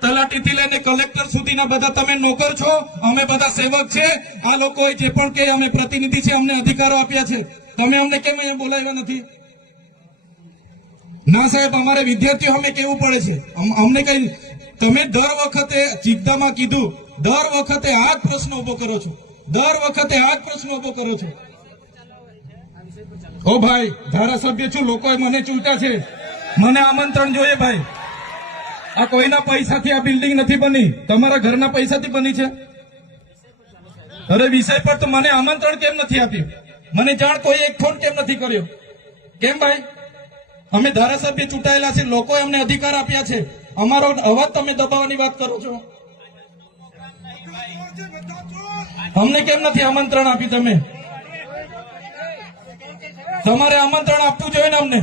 તલાટીથી લઈને કલેક્ટર સુધીના બધા તમે નોકર છો, અમે બધા સેવક છે। આ લોકો જે પણ કે અમે પ્રતિનિધિ છે, અમને અધિકારો આપ્યા છે, તમે અમને કેમ અહીંયા બોલાવ્યા નથી? ના સાહેબ, અમારે વિદ્યાર્થીઓ અમે કેવું પડે છે, અમને કઈ તમે દર વખતે ચિત્તામાં કીધું, દર વખતે આ જ પ્રશ્ન ઉભો કરો છો, દર વખતે આ જ પ્રશ્ન ઉભો કરો છો। ઓ ભાઈ, ધારાસભ્ય છું, લોકોએ મને ચૂંટ્યા છે, મને આમંત્રણ જોઈએ ભાઈ। આ કોઈના પૈસાથી આ બિલ્ડિંગ નથી બની, તમારા ઘરના પૈસાથી બની છે। અરે વિષય પર તો મને આમંત્રણ કેમ નથી આપ્યું? મને જાણ કોઈ એક ફોન કેમ નથી કર્યો? કેમ ભાઈ? અમે ધારાસભ્ય ચૂંટાયેલા છે, લોકોએ અમને અધિકાર આપ્યા છે, અમારો અવાજ તમે દબાવવાની વાત કરો છો। અમને કેમ નથી આમંત્રણ આપ્યું તમે? તમારે આમંત્રણ આપવું જોઈએ ને અમને।